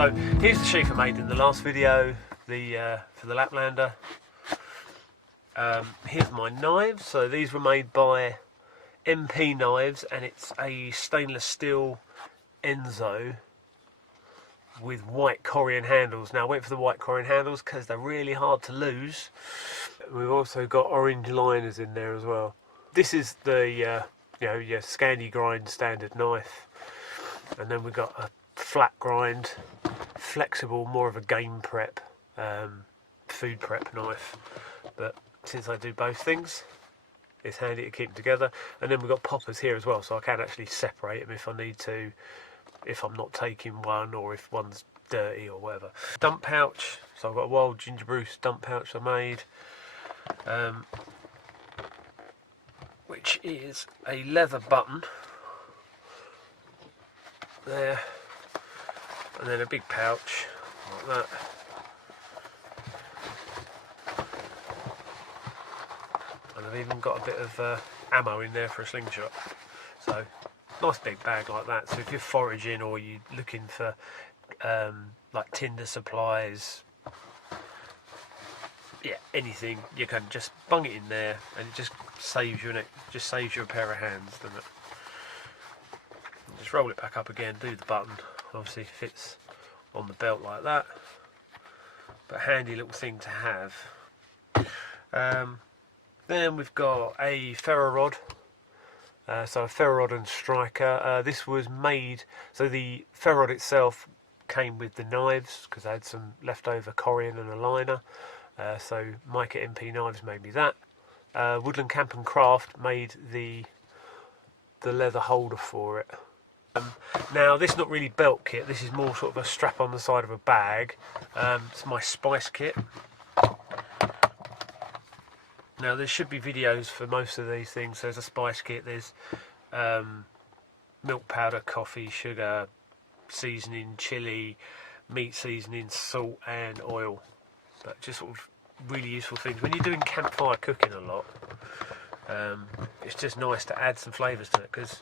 So here's the sheath I made in the last video, for the Laplander. Here's my knives. So these were made by MP Knives, and it's a stainless steel Enzo with white corian handles. Now I went for the white corian handles because they're really hard to lose. We've also got orange liners in there as well. This is the your Scandi grind standard knife, and then we've got a flat grind, flexible, more of a game prep, food prep knife. But since I do both things, it's handy to keep them together. And then we've got poppers here as well, so I can actually separate them if I need to, if I'm not taking one or if one's dirty or whatever. Dump pouch, so I've got a Wild Ginger Bruce dump pouch I made, which is a leather button there, and then a big pouch like that. And I've even got a bit of ammo in there for a slingshot. So nice big bag like that. So if you're foraging or you're looking for like tinder supplies, yeah, anything, you can just bung it in there, and it just saves you a pair of hands, doesn't it? Just roll it back up again, do the button. Obviously fits on the belt like that, but handy little thing to have. Then we've got a ferro rod. So a ferro rod and striker. This was made, so the ferro rod itself came with the knives because I had some leftover corian and a liner. So Mike at MP Knives made me that. Woodland Camp and Craft made the leather holder for it. Now this is not really belt kit, this is more sort of a strap on the side of a bag. It's my spice kit. Now there should be videos for most of these things. There's a spice kit, there's milk powder, coffee, sugar, seasoning, chili, meat seasoning, salt and oil. But just sort of really useful things. When you're doing campfire cooking a lot, it's just nice to add some flavours to it, because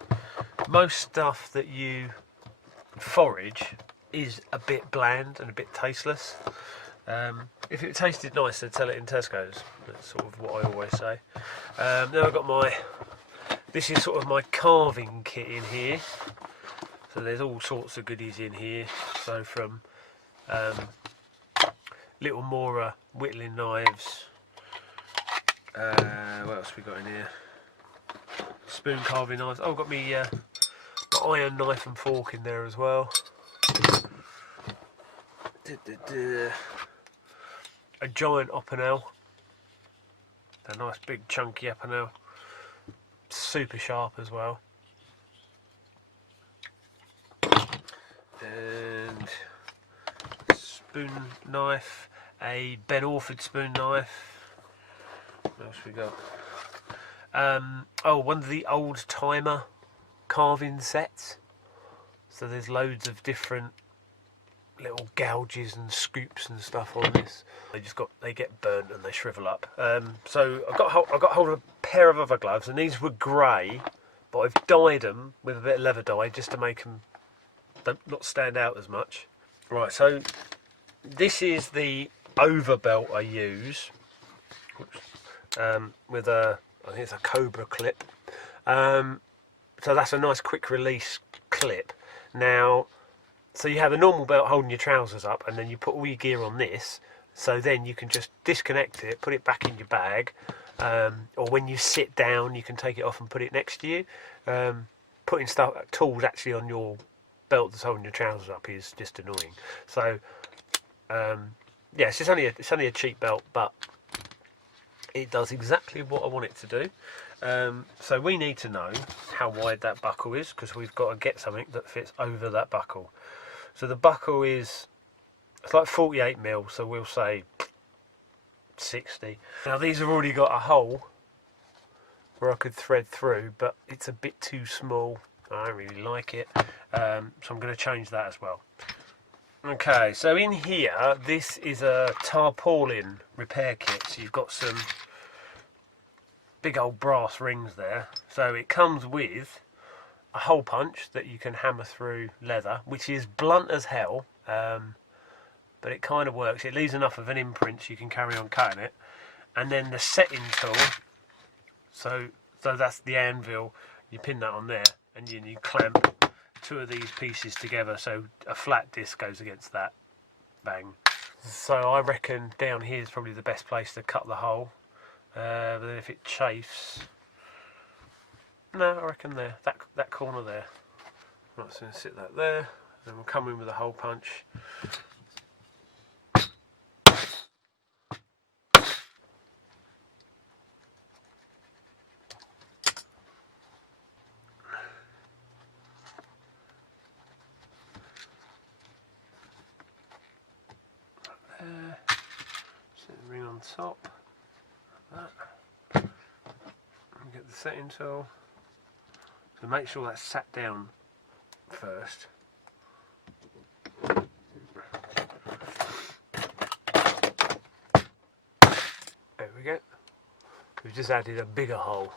most stuff that you forage is a bit bland and a bit tasteless. If it tasted nice, they'd sell it in Tesco's. That's sort of what I always say. Then I've got this is sort of my carving kit in here. So there's all sorts of goodies in here. So from little Mora whittling knives. What else we got in here? Spoon carving knives. Oh, I've got my iron knife and fork in there as well. A giant opinel. A nice big chunky opinel. Super sharp as well. And spoon knife. A Ben Orford spoon knife. What else we got? Oh, one of the old timer carving sets. So there's loads of different little gouges and scoops and stuff on this. They get burnt and they shrivel up. So I got hold of a pair of other gloves, and these were grey, but I've dyed them with a bit of leather dye just to make them not stand out as much. Right, so this is the overbelt I use, with I think it's a Cobra clip. So that's a nice quick release clip. Now, so you have a normal belt holding your trousers up, and then you put all your gear on this, so then you can just disconnect it, put it back in your bag, or when you sit down you can take it off and put it next to you. Putting tools actually on your belt that's holding your trousers up is just annoying. So yes, it's only a cheap belt, but it does exactly what I want it to do. So we need to know how wide that buckle is, because we've got to get something that fits over that buckle. So the buckle it's like 48mm, so we'll say 60. Now these have already got a hole where I could thread through, but it's a bit too small. I don't really like it, so I'm going to change that as well. Okay, so in here, this is a tarpaulin repair kit. So you've got some big old brass rings there. So it comes with a hole punch that you can hammer through leather, which is blunt as hell. but it kind of works. It leaves enough of an imprint so you can carry on cutting it. And then the setting tool, so that's the anvil, you pin that on there, and you clamp two of these pieces together so a flat disc goes against that. Bang. So I reckon down here is probably the best place to cut the hole. But then if it chafes, no, I reckon there, that corner there. Right, so I'm going to sit that there, then we'll come in with a hole punch. There, set the ring on top, like that. And get the setting tool. So make sure that's sat down first. There we go. We've just added a bigger hole,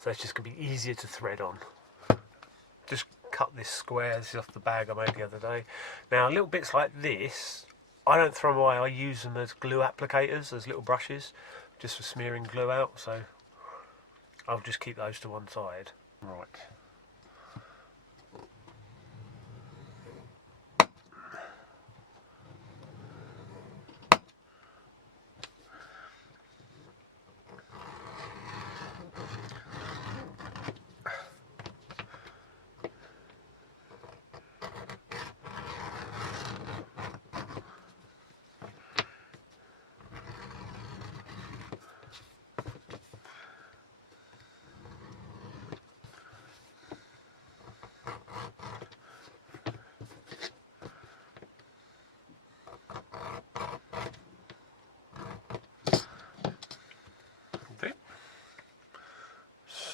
so it's just going to be easier to thread on. Just cut this square. This is off the bag I made the other day. Now little bits like this, I don't throw them away. I use them as glue applicators, as little brushes, just for smearing glue out. So I'll just keep those to one side. Right.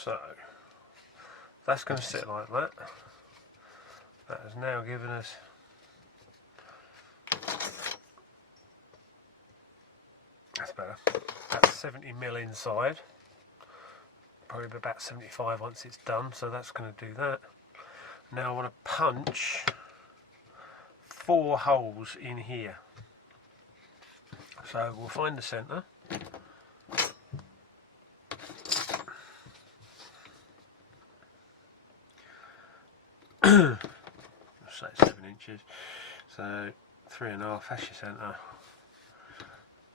So that's going to sit like that. That has now given us that's better. That's 70mm inside. Probably about 75 once it's done. So that's going to do that. Now I want to punch 4 holes in here. So we'll find the centre. Say 7 inches, so 3.5, that's your centre,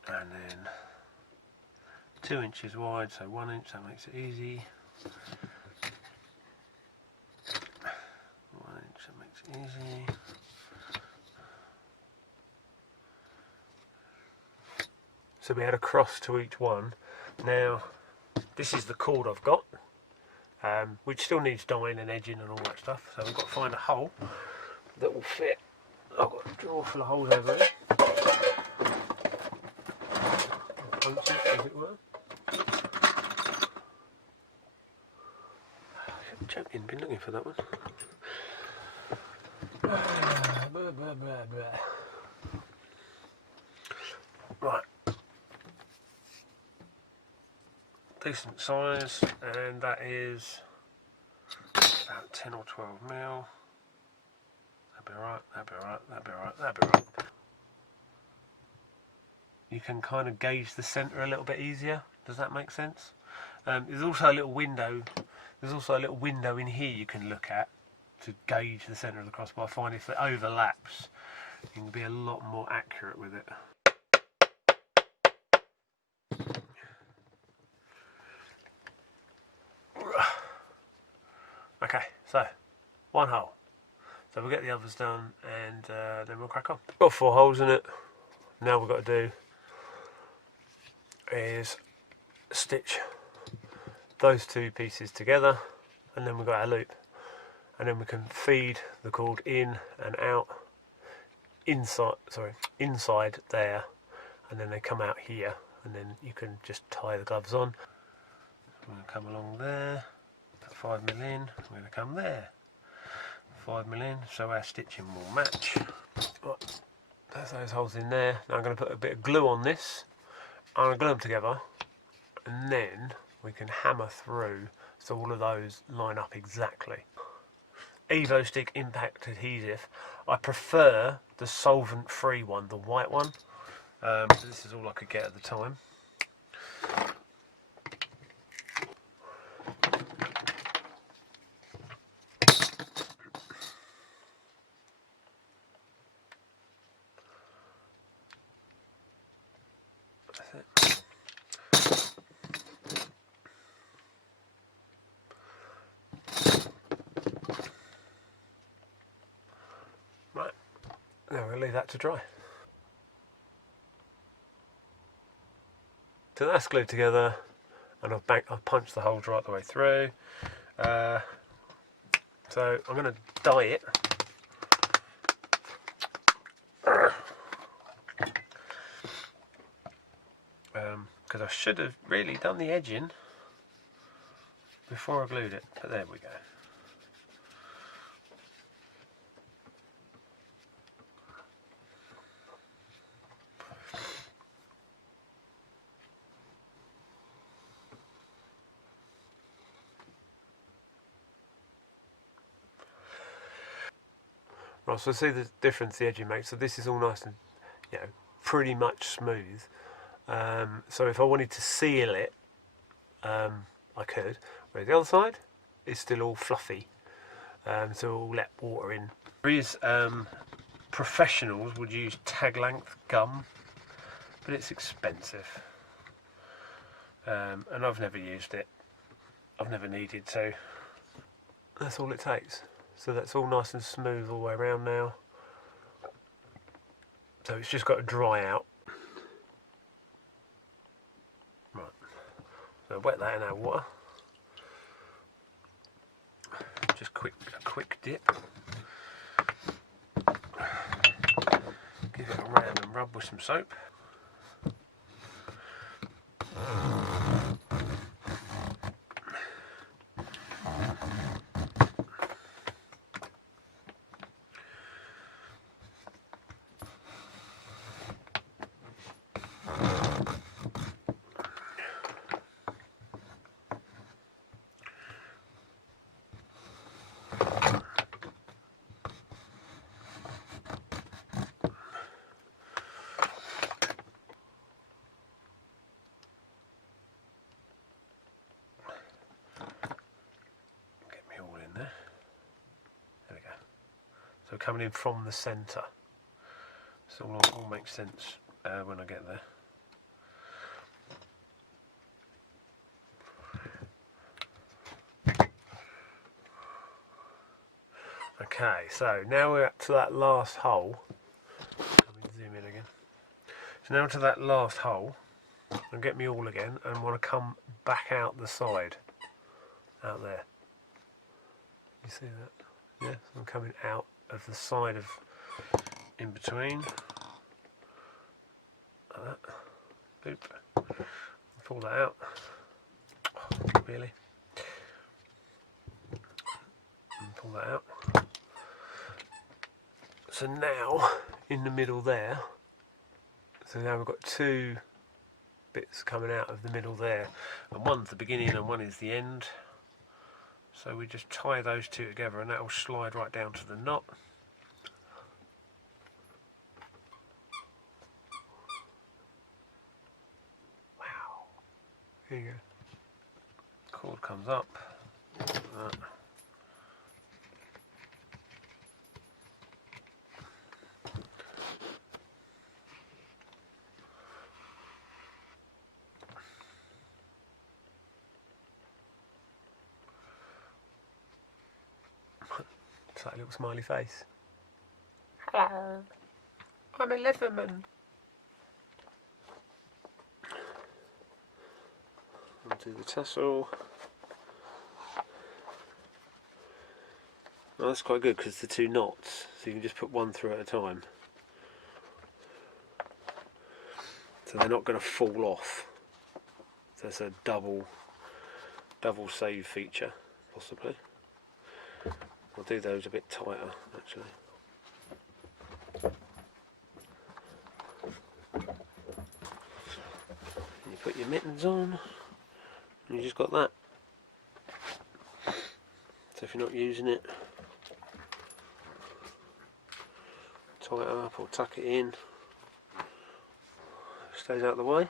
and then 2 inches wide, so 1 inch, that makes it easy. 1 inch, that makes it easy. So we had a cross to each one. Now this is the cord I've got, which still needs dyeing and edging and all that stuff, so we've got to find a hole that will fit. I've got a drawer full of holes over there. Punch it, as it were. I'm joking, been looking for that one. Right. Decent size, and that is about 10 or 12 mil. That'd be right, that'd be right, that'd be right, that'd be right. You can kind of gauge the centre a little bit easier. Does that make sense? There's also a little window. There's also a little window in here you can look at to gauge the centre of the crossbar. I find if it overlaps, you can be a lot more accurate with it. Okay, so 1 hole. So we'll get the others done and then we'll crack on. Got 4 holes in it. Now we've got to do is stitch those 2 pieces together, and then we've got our loop, and then we can feed the cord in and out inside there, and then they come out here, and then you can just tie the gloves on. I'm going to come along there, 5mm in, we're going to come there, 5mm in, so our stitching will match. Right, that's those holes in there. Now I'm going to put a bit of glue on this. I'm going to glue them together, and then we can hammer through so all of those line up exactly. Evo Stick Impact Adhesive. I prefer the solvent-free one, the white one. This is all I could get at the time. That's it. Right, now we'll leave that to dry. So that's glued together, and I've punched the holes right the way through. So I'm going to dye it. Because I should have really done the edging before I glued it, but there we go. Right, so see the difference the edging makes. So this is all nice and, you know, pretty much smooth. So if I wanted to seal it, I could. Whereas the other side is still all fluffy, so we'll let water in. There is, professionals would use tag length gum, but it's expensive, and I've never used it. I've never needed to. That's all it takes. So that's all nice and smooth all the way around now. So it's just got to dry out. Right. So wet that in our water. Just a quick dip. Give it a random rub with some soap. So coming in from the centre, so all makes sense when I get there. Okay, so now we're up to that last hole. Let me zoom in again. So now to that last hole, and get me all again, and want to come back out the side, out there. You see that? Yeah, so I'm coming out of the side of in between. Like that. Boop. Pull that out. Oh, really? And pull that out. So now in the middle there. So now we've got two bits coming out of the middle there, and one's the beginning and one is the end. So we just tie those two together and that will slide right down to the knot. Wow. Here you go. Cord comes up. Like that. It's like a little smiley face. Hello, I'm a Leatherman. Undo the tassel. Well, that's quite good because the two knots, so you can just put one through at a time. So they're not going to fall off. So it's a double save feature, possibly. I'll do those a bit tighter, actually. And you put your mittens on, and you just got that. So if you're not using it, tie it up or tuck it in, stays out of the way.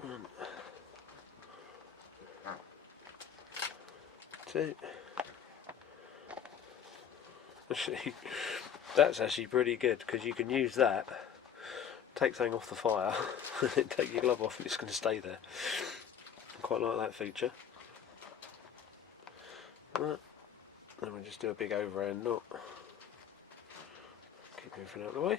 One, two. Actually, that's actually pretty good because you can use that, take something off the fire, and then take your glove off and it's going to stay there. I quite like that feature. Right. Then we'll just do a big overhand knot. Keep everything out of the way.